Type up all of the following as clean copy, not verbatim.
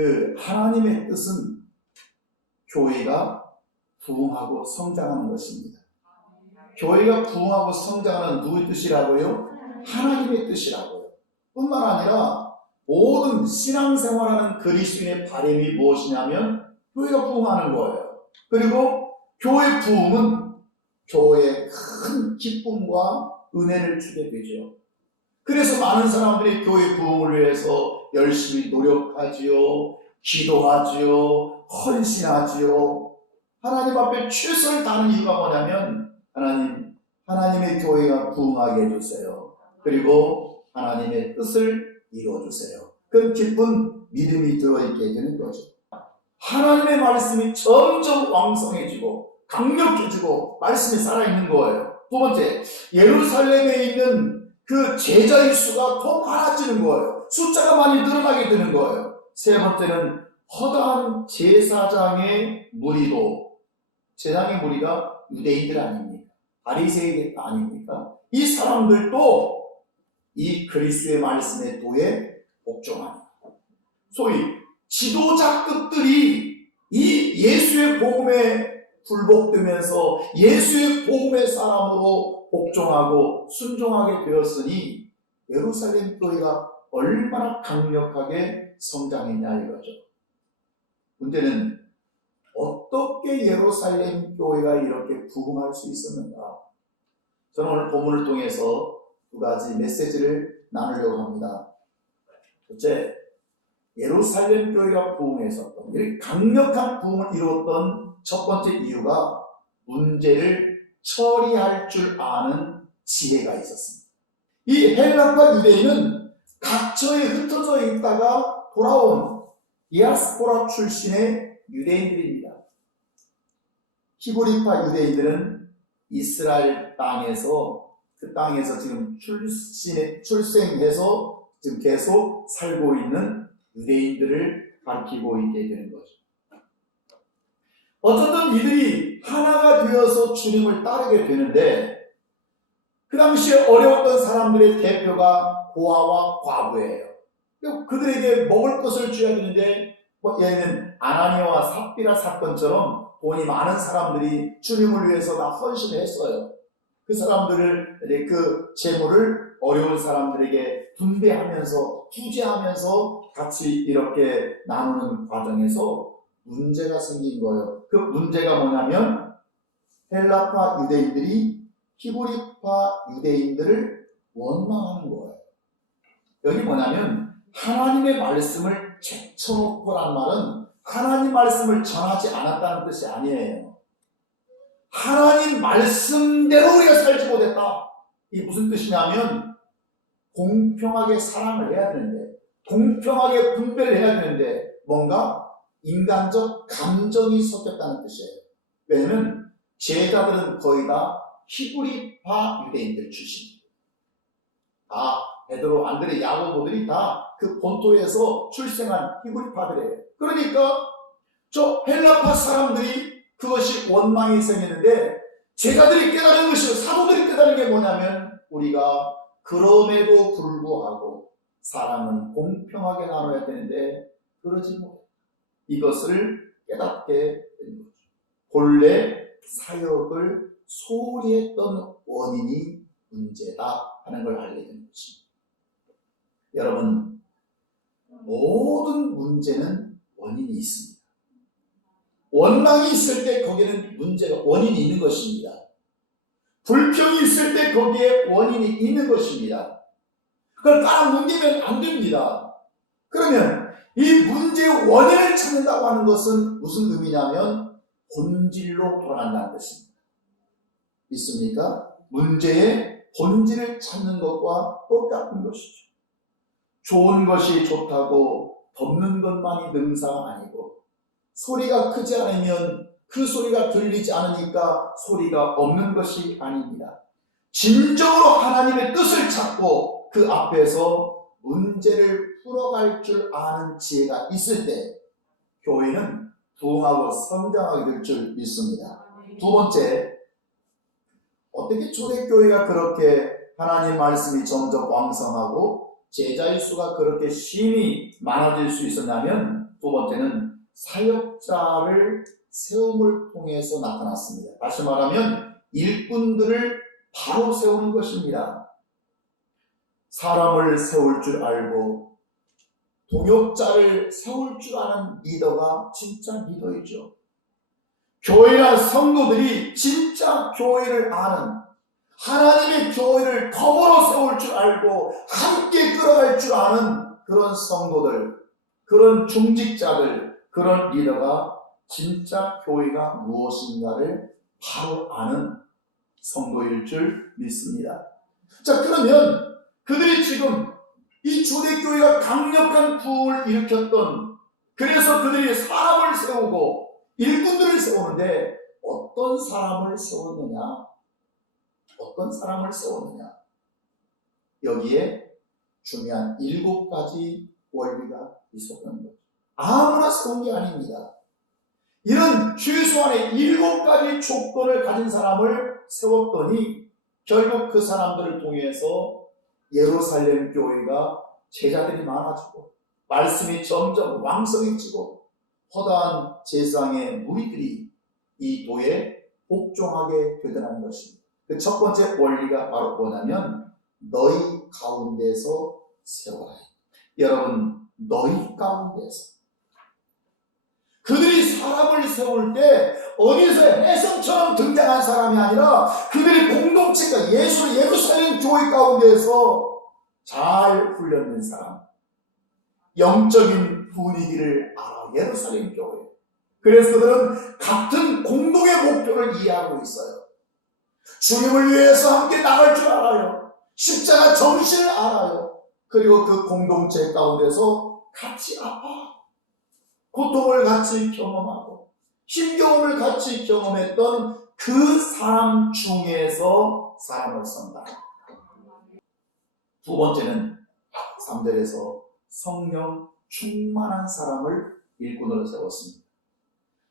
그 하나님의 뜻은 교회가 부흥하고 성장하는 것입니다. 교회가 부흥하고 성장하는 누구의 뜻이라고요? 하나님의 뜻이라고요. 뿐만 아니라 모든 신앙생활하는 그리스도인의 바람이 무엇이냐면 교회가 부흥하는 거예요. 그리고 교회 부흥은 교회에 큰 기쁨과 은혜를 주게 되죠. 그래서 많은 사람들이 교회 부흥을 위해서 열심히 노력하지요, 기도하지요, 헌신하지요. 하나님 앞에 최선을 다하는 이유가 뭐냐면 하나님의 교회가 부흥하게 해주세요. 그리고 하나님의 뜻을 이루어주세요. 그 깊은 믿음이 들어있게 되는 거죠. 하나님의 말씀이 점점 왕성해지고 강력해지고 말씀이 살아있는 거예요. 두 번째, 예루살렘에 있는 그 제자의 수가 더 많아지는 거예요. 숫자가 많이 늘어나게 되는 거예요. 세 번째는 허다한 제사장의 무리도, 제사장의 무리가 유대인들 아닙니까? 바리새인들 아닙니까? 이 사람들도 이 그리스도의 말씀의 도에 복종합니다. 소위 지도자급들이 이 예수의 복음에 굴복되면서 예수의 복음의 사람으로 복종하고 순종하게 되었으니 예루살렘 교회가 얼마나 강력하게 성장했냐 이거죠. 문제는 어떻게 예루살렘 교회가 이렇게 부흥할 수 있었는가? 저는 오늘 본문을 통해서 두 가지 메시지를 나누려고 합니다. 첫째, 예루살렘 교회가 부흥했었던, 이렇게 강력한 부흥을 이루었던 첫 번째 이유가 문제를 처리할 줄 아는 지혜가 있었습니다. 이 헬라파 유대인은 각처에 흩어져 있다가 돌아온 디아스포라 출신의 유대인들입니다. 히브리파 유대인들은 이스라엘 땅에서 그 땅에서 지금 출생해서 지금 계속 살고 있는 유대인들을 가리키고 있게 되는 거죠. 어쨌든 이들이 하나가 되어서 주님을 따르게 되는데 그 당시에 어려웠던 사람들의 대표가 고아와 과부예요. 그들에게 먹을 것을 줘야 되는데 얘는 아나니아와 삽비라 사건처럼 돈이 많은 사람들이 주님을 위해서 다 헌신을 했어요. 그 사람들을 그 재물을 어려운 사람들에게 분배하면서 투지하면서 같이 이렇게 나누는 과정에서 문제가 생긴 거예요. 그 문제가 뭐냐면 헬라파 유대인들이 히브리파 유대인들을 원망하는 거예요. 여기 뭐냐면 하나님의 말씀을 제쳐놓고란 말은 하나님 말씀을 전하지 않았다는 뜻이 아니에요. 하나님 말씀대로 우리가 살지 못했다. 이게 무슨 뜻이냐면 공평하게 사랑을 해야 되는데, 공평하게 분배를 해야 되는데 뭔가 인간적 감정이 섞였다는 뜻이에요. 왜냐하면 제자들은 거의 다 히브리파 유대인들 출신입니다. 다 베드로, 안드레, 야고보들이 다 그 본토에서 출생한 히브리파들이에요. 그러니까 저 헬라파 사람들이 그것이 원망이 생기는데 제자들이 깨달은 것이, 사도들이 깨달은 게 뭐냐면 우리가 그럼에도 불구하고 사랑은 공평하게 나눠야 되는데 그러지 못해. 이것을 깨닫게 된 거죠. 본래 사역을 소홀히 했던 원인이 문제다 하는 걸 알게 된 것입니다. 여러분, 모든 문제는 원인이 있습니다. 원망이 있을 때 거기에는 문제가, 원인이 있는 것입니다. 불평이 있을 때 거기에 원인이 있는 것입니다. 그걸 깔아뭉개면 안 됩니다. 그러면 이 문제의 원인을 찾는다고 하는 것은 무슨 의미냐면 본질로 돌아간다는 것입니다. 믿습니까? 문제의 본질을 찾는 것과 똑같은 것이죠. 좋은 것이 좋다고 덮는 것만이 능사가 아니고, 소리가 크지 않으면 그 소리가 들리지 않으니까 소리가 없는 것이 아닙니다. 진정으로 하나님의 뜻을 찾고 그 앞에서 문제를 풀어갈 줄 아는 지혜가 있을 때 교회는 부흥하고 성장하게 될 줄 믿습니다. 두 번째, 어떻게 초대교회가 그렇게 하나님 말씀이 점점 왕성하고 제자의 수가 그렇게 심히 많아질 수 있었냐면 두 번째는 사역자를 세움을 통해서 나타났습니다. 다시 말하면 일꾼들을 바로 세우는 것입니다. 사람을 세울 줄 알고 동역자를 세울 줄 아는 리더가 진짜 리더이죠. 교회나 성도들이 진짜 교회를 아는, 하나님의 교회를 덤으로 세울 줄 알고 함께 끌어갈 줄 아는 그런 성도들, 그런 중직자들, 그런 리더가 진짜 교회가 무엇인가를 바로 아는 성도일 줄 믿습니다. 자, 그러면 그들이 지금 이 초대교회가 강력한 부흥을 일으켰던, 그래서 그들이 사람을 세우고 일꾼들을 세우는데 어떤 사람을 세웠느냐? 어떤 사람을 세웠느냐? 여기에 중요한 7가지 원리가 있었던 거죠. 아무나 세운 게 아닙니다. 이런 최소한의 7가지 조건을 가진 사람을 세웠더니 결국 그 사람들을 통해서 예루살렘 교회가 제자들이 많아지고 말씀이 점점 왕성해지고 허다한 제사장의 무리들이 이 도에 복종하게 되더라는 것입니다. 그 첫 번째 원리가 바로 뭐냐면 너희 가운데서 세워라. 여러분, 너희 가운데서. 그들이 사람을 세울 때 어디서 혜성처럼 등장한 사람이 아니라 그들이 공동체가 예루살렘 교회 가운데서 잘 훈련된 사람, 영적인 분위기를 알아. 예루살렘 교회. 그래서 그들은 같은 공동의 목표를 이해하고 있어요. 주님을 위해서 함께 나갈 줄 알아요. 십자가 정신을 알아요. 그리고 그 공동체 가운데서 같이 아파, 고통을 같이 경험하고 힘겨움을 같이 경험했던 그 사람 중에서 사람을 선다. 두 번째는 3절에서 성령 충만한 사람을 일꾼으로 세웠습니다.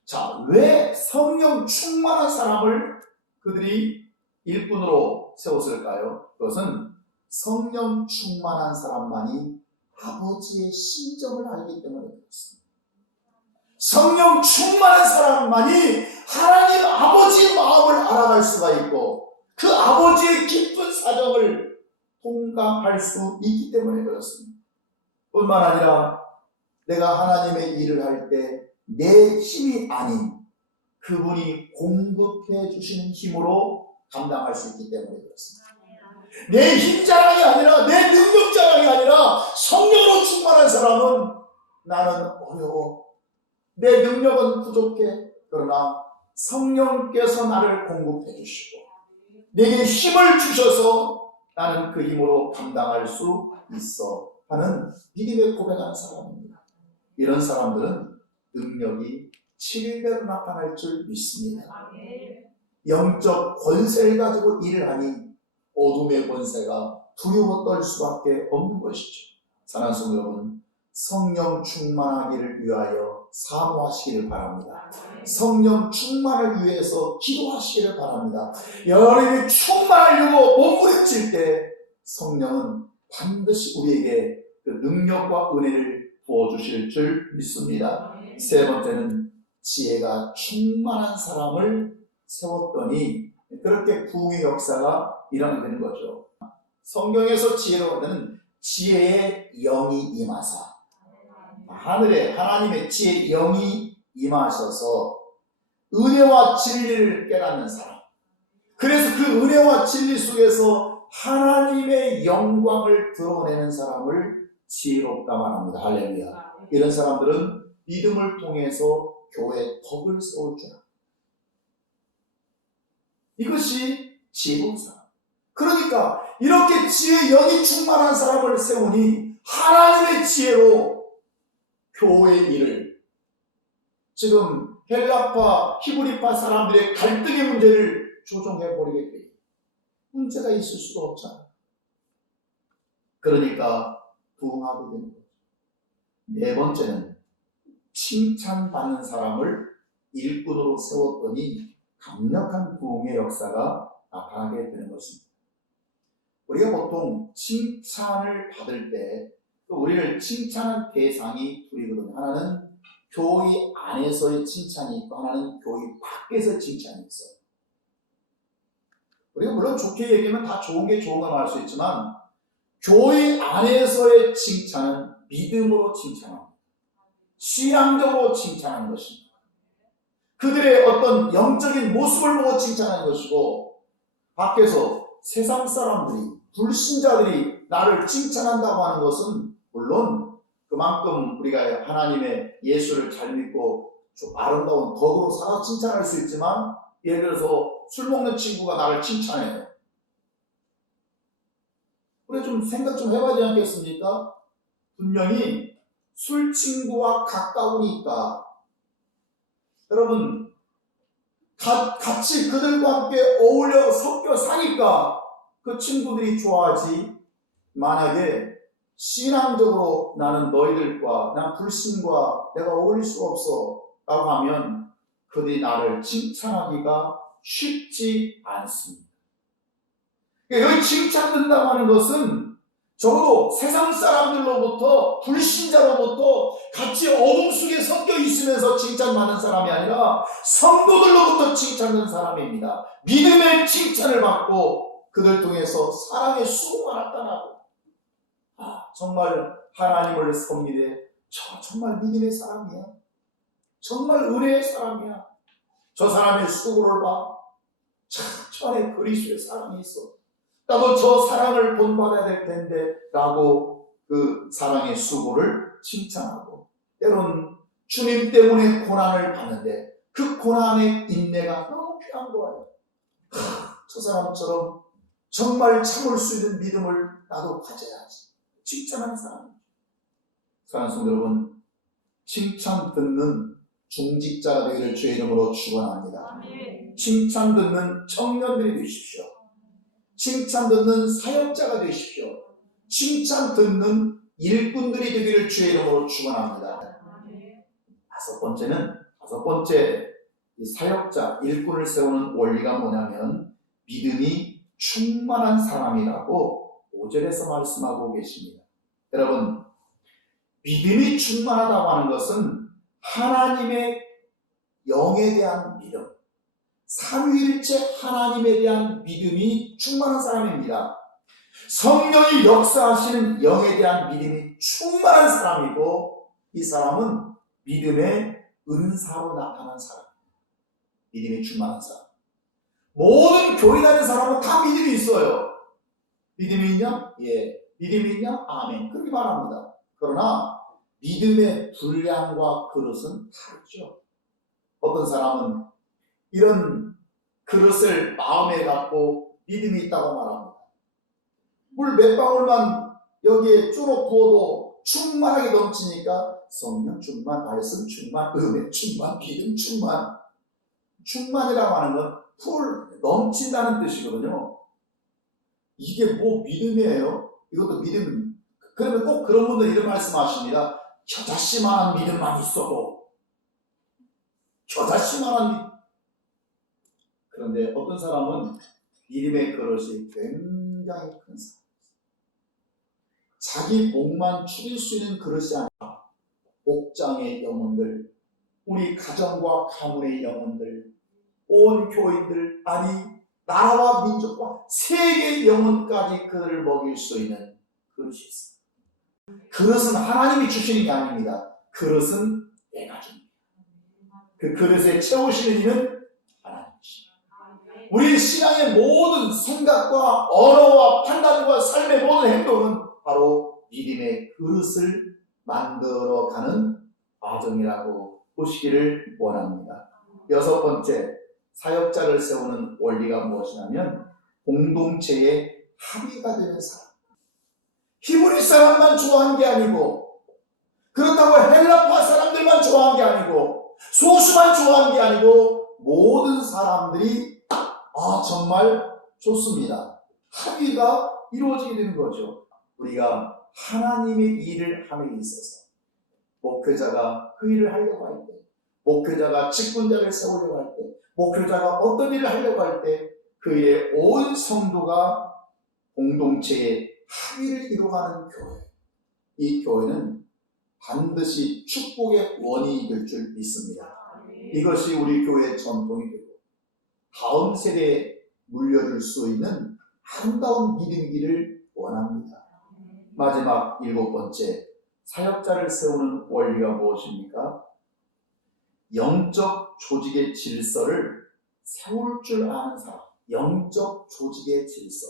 자, 왜 성령 충만한 사람을 그들이 일꾼으로 세웠을까요? 그것은 성령 충만한 사람만이 아버지의 심정을 알기 때문에 그렇습니다. 성령 충만한 사람만이 하나님 아버지의 마음을 알아갈 수가 있고 그 아버지의 깊은 사정을 통감할 수 있기 때문에 그렇습니다. 뿐만 아니라 내가 하나님의 일을 할 때 내 힘이 아닌 그분이 공급해 주시는 힘으로 감당할 수 있기 때문에 그렇습니다. 내 힘 자랑이 아니라 내 능력 자랑이 아니라 성령으로 충만한 사람은 나는 어려워, 내 능력은 부족해, 그러나 성령께서 나를 공급해 주시고 내게 힘을 주셔서 나는 그 힘으로 감당할 수 있어 하는 믿음의 고백하는 사람입니다. 이런 사람들은 능력이 7배로 나타날 줄 믿습니다. 영적 권세를 가지고 일을 하니 어둠의 권세가 두려워 떨 수밖에 없는 것이죠. 사랑하는 성도 여러분, 성령 충만하기를 위하여 사모하시기를 바랍니다. 성령 충만을 위해서 기도하시기를 바랍니다. 여러분이 충만하려고 몸부림칠 때 성령은 반드시 우리에게 그 능력과 은혜를 부어주실 줄 믿습니다. 세 번째는 지혜가 충만한 사람을 세웠더니 그렇게 부흥의 역사가 일어나게 되는 거죠. 성경에서 지혜로는 지혜의 영이 임하사, 하늘에 하나님의 지혜의 영이 임하셔서 은혜와 진리를 깨닫는 사람, 그래서 그 은혜와 진리 속에서 하나님의 영광을 드러내는 사람을 지혜롭다 말합니다. 할렐루야. 이런 사람들은 믿음을 통해서 교회의 덕을 세울 줄 알아요. 이것이 지혜로운 사람. 그러니까 이렇게 지혜의 영이 충만한 사람을 세우니 하나님의 지혜로 교회 일을, 지금 헬라파, 히브리파 사람들의 갈등의 문제를 조정해버리게 돼요. 문제가 있을 수가 없잖아요. 그러니까 부흥하게 되는 거죠. 네 번째는 칭찬받는 사람을 일꾼으로 세웠더니 강력한 부흥의 역사가 나타나게 되는 것입니다. 우리가 보통 칭찬을 받을 때 또 우리를 칭찬한 대상이 둘이거든요. 하나는 교회 안에서의 칭찬이 있고 하나는 교회 밖에서 칭찬이 있어요. 우리가 물론 좋게 얘기하면 다 좋은 게 좋은 걸 말 수 있지만 교회 안에서의 칭찬은 믿음으로 칭찬합니다. 신앙적으로 칭찬하는 것입니다. 그들의 어떤 영적인 모습을 보고 칭찬하는 것이고 밖에서 세상 사람들이 불신자들이 나를 칭찬한다고 하는 것은 물론 그만큼 우리가 하나님의 예수를 잘 믿고 좀 아름다운 덕으로 살아 칭찬할 수 있지만 예를 들어서 술 먹는 친구가 나를 칭찬해요. 우리 좀 생각 좀 해봐야 되지 않겠습니까? 분명히 술 친구와 가까우니까 여러분 같이 그들과 함께 어울려 섞여 사니까 그 친구들이 좋아하지 만약에 신앙적으로 나는 너희들과 난 불신과 내가 어울릴 수가 없어 라고 하면 그들이 나를 칭찬하기가 쉽지 않습니다. 여기 칭찬 듣는다고 하는 것은 적어도 세상 사람들로부터 불신자로부터 같이 어둠 속에 섞여 있으면서 칭찬받는 사람이 아니라 성도들로부터 칭찬받는 사람입니다. 믿음의 칭찬을 받고 그들 통해서 사랑의 수고가 나타나고 정말 하나님을 섬기되 저 정말 믿음의 사람이야. 정말 은혜의 사람이야. 저 사람의 수고를 봐. 참 저 안에 그리스도의 사랑이 있어. 나도 저 사랑을 본받아야 될 텐데 라고 그 사랑의 수고를 칭찬하고 때로는 주님 때문에 고난을 받는데 그 고난의 인내가 너무 귀한 거예요. 저 사람처럼 정말 참을 수 있는 믿음을 나도 가져야지. 칭찬하는 사람. 사랑하는 성도 여러분, 칭찬 듣는 중직자가 되기를 주의 이름으로 축원합니다. 칭찬 듣는 청년들이 되십시오. 칭찬 듣는 사역자가 되십시오. 칭찬 듣는 일꾼들이 되기를 주의 이름으로 축원합니다. 다섯 번째 사역자, 일꾼을 세우는 원리가 뭐냐면 믿음이 충만한 사람이라고 5절에서 말씀하고 계십니다. 여러분, 믿음이 충만하다고 하는 것은 하나님의 영에 대한 믿음, 삼위일체 하나님에 대한 믿음이 충만한 사람입니다. 성령이 역사하시는 영에 대한 믿음이 충만한 사람이고 이 사람은 믿음의 은사로 나타난 사람. 믿음이 충만한 사람. 모든 교회 다니는 사람은 다 믿음이 있어요. 믿음이 있냐? 예. 믿음이 있냐? 아멘. 그렇게 말합니다. 그러나 믿음의 분량과 그릇은 다르죠. 어떤 사람은 이런 그릇을 마음에 갖고 믿음이 있다고 말합니다. 물 몇 방울만 여기에 쪼록 부어도 충만하게 넘치니까 성령 충만, 말씀 충만, 은혜 충만, 믿음 충만. 충만이라고 하는 건 풀 넘친다는 뜻이거든요. 이게 뭐 믿음이에요? 이것도 믿음. 그러면 꼭 그런 분들 이런 말씀하십니다. 겨자씨만한 믿음만 있어도 겨자씨만한 믿음. 그런데 어떤 사람은 믿음의 그릇이 굉장히 큰 사람. 자기 목만 축일 수 있는 그릇이 아니라 목장의 영혼들, 우리 가정과 가문의 영혼들, 온 교인들, 아니 나라와 민족과 세계 영혼까지 그를 먹일 수 있는 그릇이 있습니다. 그릇은 하나님이 주시는 게 아닙니다. 그릇은 내가 줍니다. 그 그릇에 채우시는 이는 하나님이십니다. 우리 신앙의 모든 생각과 언어와 판단과 삶의 모든 행동은 바로 믿음의 그릇을 만들어가는 과정이라고 보시기를 원합니다. 여섯 번째, 사역자를 세우는 원리가 무엇이냐면 공동체의 합의가 되는 사람. 히브리 사람만 좋아한 게 아니고 그렇다고 헬라파 사람들만 좋아한 게 아니고 소수만 좋아한 게 아니고 모든 사람들이 정말 좋습니다. 합의가 이루어지게 되는 거죠. 우리가 하나님의 일을 함에 있어서 목회자가 그 일을 하려고 할 때, 목회자가 직분자를 세우려고 할 때, 목회자가 어떤 일을 하려고 할 때 그의 온 성도가 공동체의 합의를 이루어가는 교회. 이 교회는 반드시 축복의 원인이 될 줄 믿습니다. 이것이 우리 교회의 전통이 되고 다음 세대에 물려줄 수 있는 아름다운 믿음이기를 원합니다. 마지막 7번째, 사역자를 세우는 원리가 무엇입니까? 영적 조직의 질서를 세울 줄 아는 사람. 영적 조직의 질서.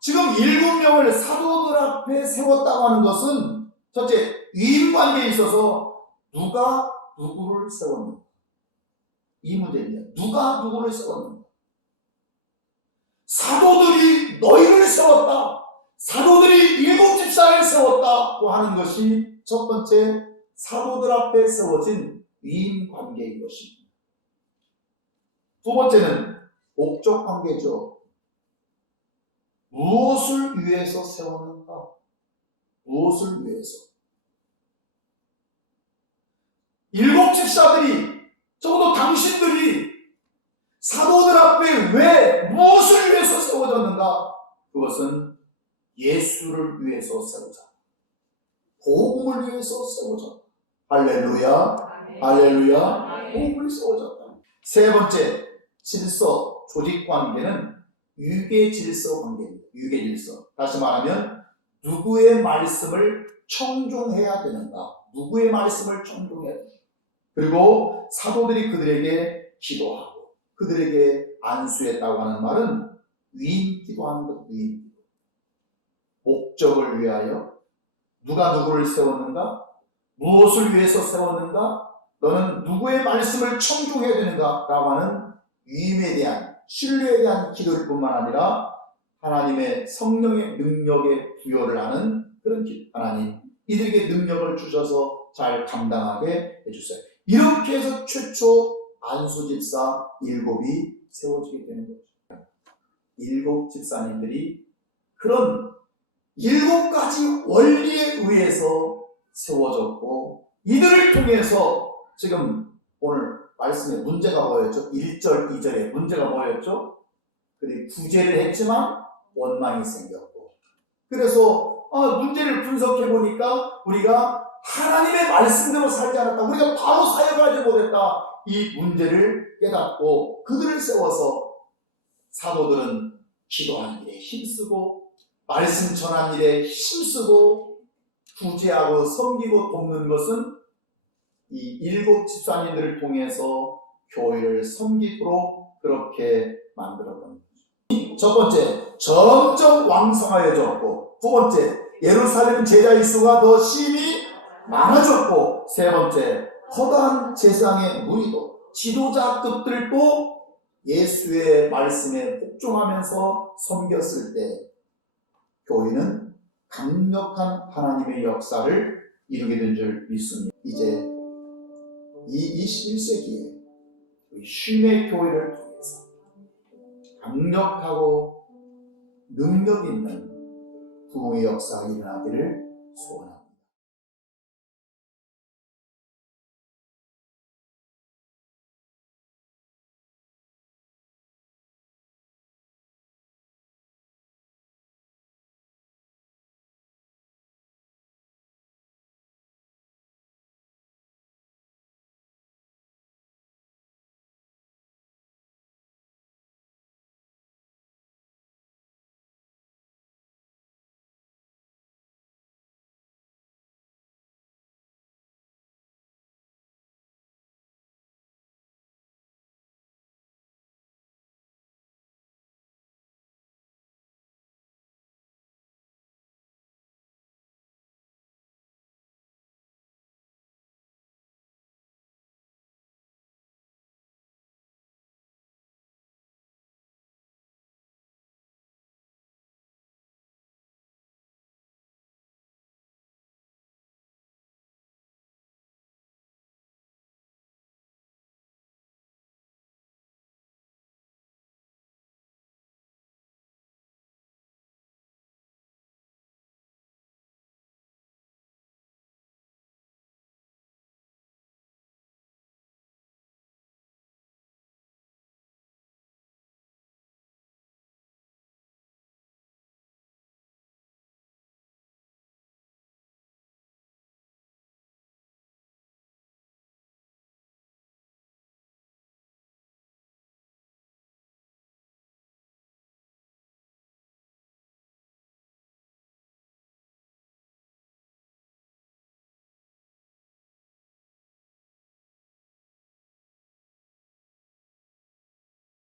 지금 7명을 사도들 앞에 세웠다고 하는 것은 첫째, 위임관계에 있어서 누가 누구를 세웠는가? 이 문제입니다. 누가 누구를 세웠는가? 사도들이 너희를 세웠다. 사도들이 7 집사를 세웠다고 하는 것이 첫 번째, 사도들 앞에 세워진 위임관계인 것입니다. 두 번째는 목적 관계죠. 무엇을 위해서 세웠는가? 무엇을 위해서? 7 집사들이, 적어도 당신들이 사도들 앞에 왜, 무엇을 위해서 세워졌는가? 그것은 예수를 위해서 세워졌다. 복음을 위해서 세워졌다. 할렐루야, 할렐루야, 복음을 세워졌다. 세 번째, 질서, 조직관계는 유계 질서 관계입니다. 유계 질서. 다시 말하면 누구의 말씀을 청종해야 되는가? 누구의 말씀을 청종해야 되는가? 그리고 사도들이 그들에게 기도하고 그들에게 안수했다고 하는 말은 위임 기도하는 것, 위임 기도. 목적을 위하여 누가 누구를 세웠는가? 무엇을 위해서 세웠는가? 너는 누구의 말씀을 청종해야 되는가? 라고 하는 위임에 대한, 신뢰에 대한 기도일 뿐만 아니라 하나님의 성령의 능력에 부여를 하는 그런 기도. 하나님, 이들에게 능력을 주셔서 잘 감당하게 해주세요. 이렇게 해서 최초 안수집사 7이 세워지게 되는 거죠. 7 집사님들이 그런 7가지 원리에 의해서 세워졌고, 이들을 통해서 지금 오늘 말씀의 문제가 뭐였죠? 1절, 2절에 문제가 뭐였죠? 그들이 구제를 했지만 원망이 생겼고, 그래서 문제를 분석해 보니까 우리가 하나님의 말씀대로 살지 않았다, 우리가 바로 사역하지 못했다, 이 문제를 깨닫고 그들을 세워서 사도들은 기도하는 일에 힘쓰고 말씀 전하는 일에 힘쓰고 구제하고 섬기고 돕는 것은 이 7 집사님들을 통해서 교회를 섬기도록 그렇게 만들었던 거죠. 첫 번째, 점점 왕성하여졌고, 두 번째, 예루살렘 제자의 수가 더 심히 많아졌고, 세 번째, 허다한 제사장의 무리도, 지도자급들도 예수의 말씀에 복종하면서 섬겼을 때 교회는 강력한 하나님의 역사를 이루게 된 줄 믿습니다. 이제 이 21세기에 쉼의 교회를 통해서 강력하고 능력 있는 부흥의 역사가 일어나기를 소원합니다.